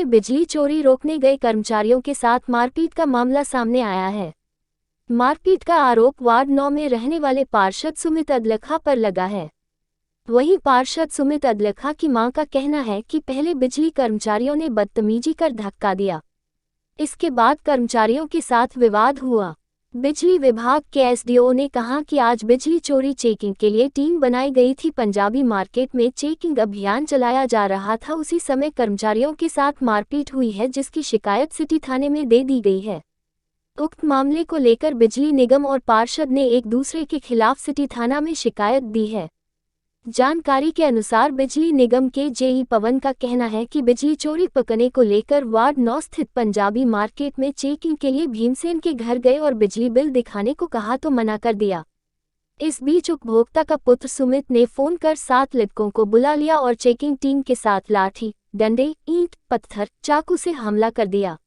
में बिजली चोरी रोकने गए कर्मचारियों के साथ मारपीट का मामला सामने आया है। मारपीट का आरोप वार्ड 9 में रहने वाले पार्षद सुमित अदलखा पर लगा है। वहीं पार्षद सुमित अदलखा की मां का कहना है कि पहले बिजली कर्मचारियों ने बदतमीजी कर धक्का दिया। इसके बाद कर्मचारियों के साथ विवाद हुआ। बिजली विभाग के एसडीओ ने कहा कि आज बिजली चोरी चेकिंग के लिए टीम बनाई गई थी। पंजाबी मार्केट में चेकिंग अभियान चलाया जा रहा था, उसी समय कर्मचारियों के साथ मारपीट हुई है, जिसकी शिकायत सिटी थाने में दे दी गई है। उक्त मामले को लेकर बिजली निगम और पार्षद ने एक दूसरे के खिलाफ सिटी थाना में शिकायत दी है। जानकारी के अनुसार बिजली निगम के जेई पवन का कहना है कि बिजली चोरी पकड़ने को लेकर वार्ड 9 स्थित पंजाबी मार्केट में चेकिंग के लिए भीमसेन के घर गए और बिजली बिल दिखाने को कहा तो मना कर दिया। इस बीच उपभोक्ता का पुत्र सुमित ने फोन कर 7 लड़कों को बुला लिया और चेकिंग टीम के साथ लाठी, डंडे, ईंट, पत्थर, चाकू से हमला कर दिया।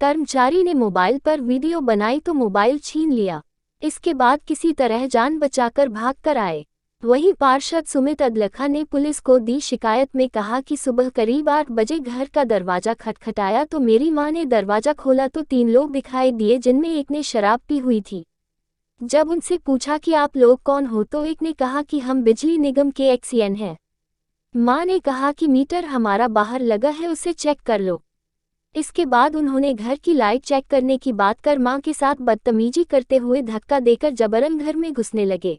कर्मचारी ने मोबाइल पर वीडियो बनाई तो मोबाइल छीन लिया। इसके बाद किसी तरह जान बचाकर भाग कर आए। वहीं पार्षद सुमित अदलखा ने पुलिस को दी शिकायत में कहा कि सुबह करीब 8 बजे घर का दरवाजा खटखटाया तो मेरी मां ने दरवाजा खोला तो 3 लोग दिखाई दिए, जिनमें एक ने शराब पी हुई थी। जब उनसे पूछा कि आप लोग कौन हो तो एक ने कहा कि हम बिजली निगम के एक्सीएन हैं। मां ने कहा कि मीटर हमारा बाहर लगा है, उसे चेक कर लो। इसके बाद उन्होंने घर की लाइट चेक करने की बात कर मां के साथ बदतमीजी करते हुए धक्का देकर जबरन घर में घुसने लगे।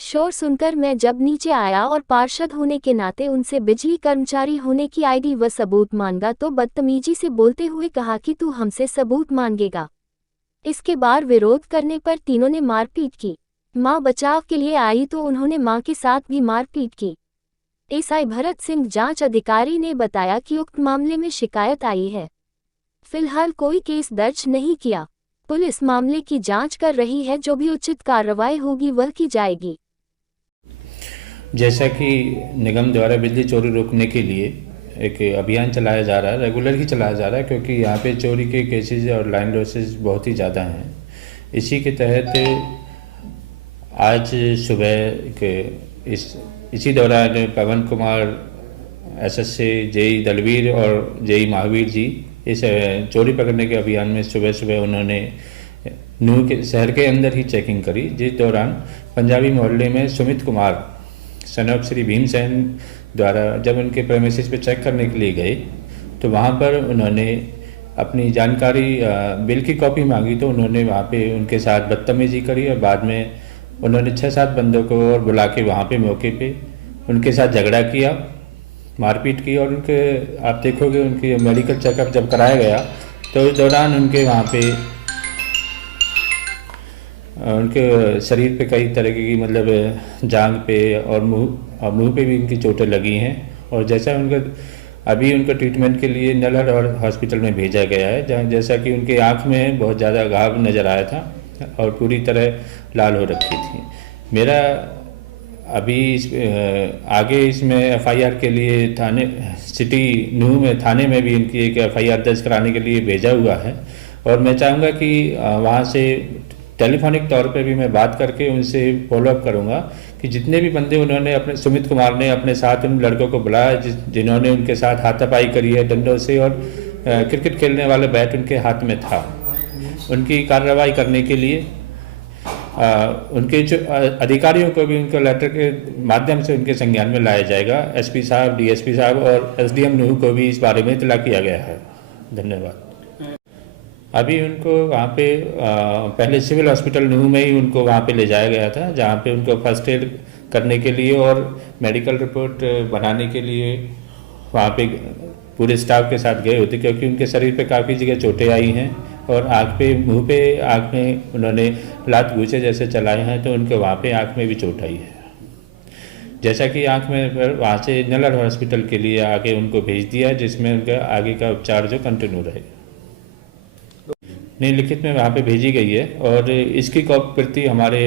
शोर सुनकर मैं जब नीचे आया और पार्षद होने के नाते उनसे बिजली कर्मचारी होने की आईडी व सबूत मांगा तो बदतमीजी से बोलते हुए कहा कि तू हमसे सबूत मांगेगा। इसके बाद विरोध करने पर तीनों ने मारपीट की। मां बचाव के लिए आई तो उन्होंने मां के साथ भी मारपीट की। एसआई भरत सिंह जांच अधिकारी ने बताया कि उक्त मामले में शिकायत आई है। फिलहाल कोई केस दर्ज नहीं किया। पुलिस मामले की जांच कर रही है, जो भी उचित कार्रवाई होगी वह की जाएगी। जैसा कि निगम द्वारा बिजली चोरी रोकने के लिए एक अभियान चलाया जा रहा है, रेगुलर ही चलाया जा रहा है, क्योंकि यहाँ पे चोरी के केसेस और लाइन लॉसेस बहुत ही ज़्यादा हैं। इसी के तहत आज सुबह के इसी दौरान पवन कुमार एसएसए, जेई दलवीर और जेई महावीर जी इस चोरी पकड़ने के अभियान में सुबह सुबह उन्होंने नूह के शहर के अंदर ही चेकिंग करी, जिस दौरान पंजाबी मोहल्ले में सुमित कुमार सन ऑफ श्री भीमसेन द्वारा जब उनके प्रेमिसेस पे चेक करने के लिए गए तो वहाँ पर उन्होंने अपनी जानकारी बिल की कॉपी मांगी तो उन्होंने वहाँ पे उनके साथ बदतमीजी करी और बाद में उन्होंने 6-7 बंदों को और बुला के वहाँ पे मौके पे उनके साथ झगड़ा किया, मारपीट की। और उनके आप देखोगे उनकी मेडिकल चेकअप जब कराया गया तो उस दौरान उनके वहाँ पे उनके शरीर पे कई तरह की मतलब जांघ पे और मुंह पे भी इनकी चोटें लगी हैं। और जैसा अभी उनका ट्रीटमेंट के लिए नलहर और हॉस्पिटल में भेजा गया है, जहाँ जैसा कि उनके आँख में बहुत ज़्यादा घाव नज़र आया था और पूरी तरह लाल हो रखी थी। मेरा अभी आगे इसमें एफआईआर के लिए थाने सिटी नूह में थाने में भी इनकी एक एफआईआर दर्ज कराने के लिए भेजा हुआ है। और मैं चाहूँगा कि वहाँ से टेलीफोनिक तौर पे भी मैं बात करके उनसे फॉलोअप करूँगा कि जितने भी बंदे उन्होंने अपने सुमित कुमार ने अपने साथ उन लड़कों को बुलाया जिन्होंने उनके साथ हाथापाई करी है डंडों से और क्रिकेट खेलने वाले बैट उनके हाथ में था, उनकी कार्रवाई करने के लिए उनके जो अधिकारियों को भी उनके लेटर के माध्यम से उनके संज्ञान में लाया जाएगा। एसपी साहब, डीएसपी साहब और एसडीएम नूह को भी इस बारे में इतला किया गया है। धन्यवाद। अभी उनको वहाँ पे पहले सिविल हॉस्पिटल नूह में ही उनको वहाँ पे ले जाया गया था, जहाँ पे उनको फर्स्ट एड करने के लिए और मेडिकल रिपोर्ट बनाने के लिए वहाँ पे पूरे स्टाफ के साथ गए होते, क्योंकि उनके शरीर पे काफ़ी जगह चोटें आई हैं और आँख पे मुँह पे आँख में उन्होंने लात घूसे जैसे चलाए हैं तो उनके वहाँ पे आँख में भी चोट आई है। जैसा कि आँख में फिर वहाँ से नलहर हॉस्पिटल के लिए आगे उनको भेज दिया, जिसमें उनका आगे का उपचार जो कंटिन्यू रहेगा। नहीं, लिखित में वहाँ पे भेजी गई है और इसकी प्रति हमारे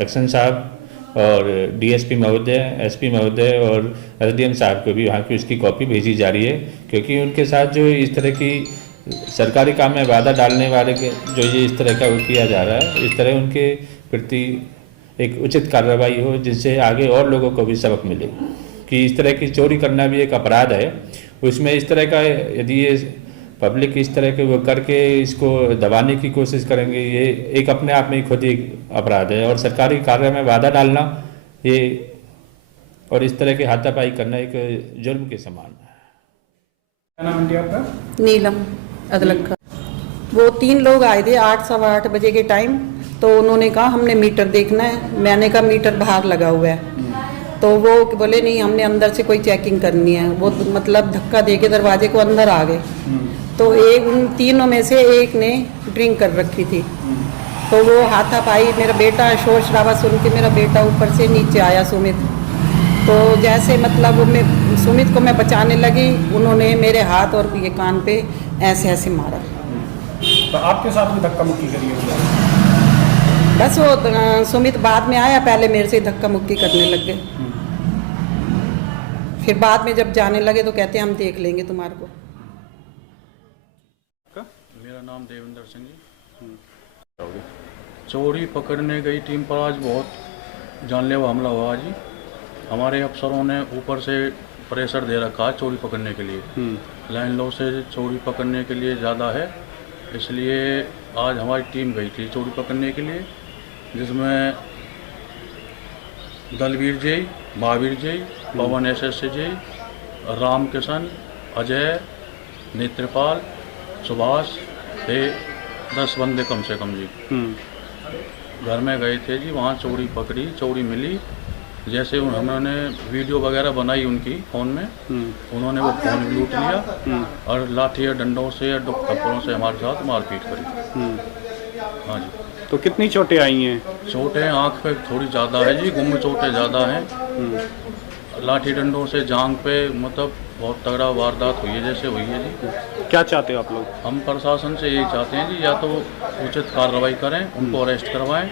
एक्शन साहब और डीएसपी महोदय, एसपी महोदय और एसडीएम साहब को भी वहाँ की उसकी कॉपी भेजी जा रही है, क्योंकि उनके साथ जो इस तरह की सरकारी काम में बाधा डालने वाले के जो ये इस तरह का वो किया जा रहा है, इस तरह उनके प्रति एक उचित कार्रवाई हो, जिससे आगे और लोगों को भी सबक मिले कि इस तरह की चोरी करना भी एक अपराध है। उसमें इस तरह का यदि ये पब्लिक इस तरह के वो करके इसको दबाने की कोशिश करेंगे, ये एक अपने आप में खुद एक अपराध है। और सरकारी कार्य में बाधा डालना ये और इस तरह की हाथापाई करना एक जुर्म के समान है। क्या नाम है आपका? नीलम अदलखा। वो 3 लोग आए थे 8 सवा 8 बजे के टाइम। तो उन्होंने कहा हमने मीटर देखना है। मैंने कहा मीटर बाहर लगा हुआ है। तो वो बोले नहीं, हमने अंदर से कोई चेकिंग करनी है। वो मतलब धक्का दे के दरवाजे को अंदर आ गए। तो एक उन तीनों में से एक ने ड्रिंक कर रखी थी। तो वो हाथापाई, मेरा बेटा शोर शराबा सुन के मेरा बेटा ऊपर से नीचे आया सुमित। तो जैसे मतलब मैं सुमित को मैं बचाने लगी, उन्होंने मेरे हाथ और ये कान पे ऐसे ऐसे मारा। तो आपके साथ भी धक्का मुक्की करी होगी? बस वो सुमित बाद में आया, पहले मेरे से धक्का मुक्की करने लग गए। फिर बाद में जब जाने लगे तो कहते हम देख लेंगे तुम्हारे को। मेरा नाम देवेंद्र सिंह जी। चोरी पकड़ने गई टीम पर आज बहुत जानलेवा हमला हुआ जी। हमारे अफसरों ने ऊपर से प्रेशर दे रखा है चोरी पकड़ने के लिए। लाइन लो से चोरी पकड़ने के लिए ज़्यादा है, इसलिए आज हमारी टीम गई थी चोरी पकड़ने के लिए, जिसमें दलवीर जी, महावीर जी, पवन एसएस जी, राम किशन, अजय, नेत्रपाल, सुभाष, 10 बंदे कम से कम जी। घर में गए थे जी, वहाँ चोरी पकड़ी, चोरी मिली। जैसे उन्होंने वीडियो वगैरह बनाई उनकी फ़ोन में, उन्होंने वो फ़ोन लूट लिया और लाठी या डंडों से या थप्पड़ों से हमारे साथ मारपीट करी। हाँ जी। तो कितनी चोटें आई हैं? चोटें आँख पे थोड़ी ज़्यादा है जी, गुम चोटें ज़्यादा हैं। लाठी डंडों से जांघ पे मतलब बहुत तगड़ा वारदात हुई है जैसे हुई है जी। क्या चाहते हो आप लोग? हम प्रशासन से यही चाहते हैं जी, या तो उचित कार्रवाई करें, उनको अरेस्ट करवाएं,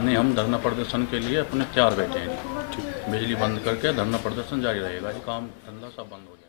नहीं हम धरना प्रदर्शन के लिए अपने तैयार बैठे हैं जी। बिजली बंद करके धरना प्रदर्शन जारी रहेगा जी, काम धंधा सब बंद हो जाए।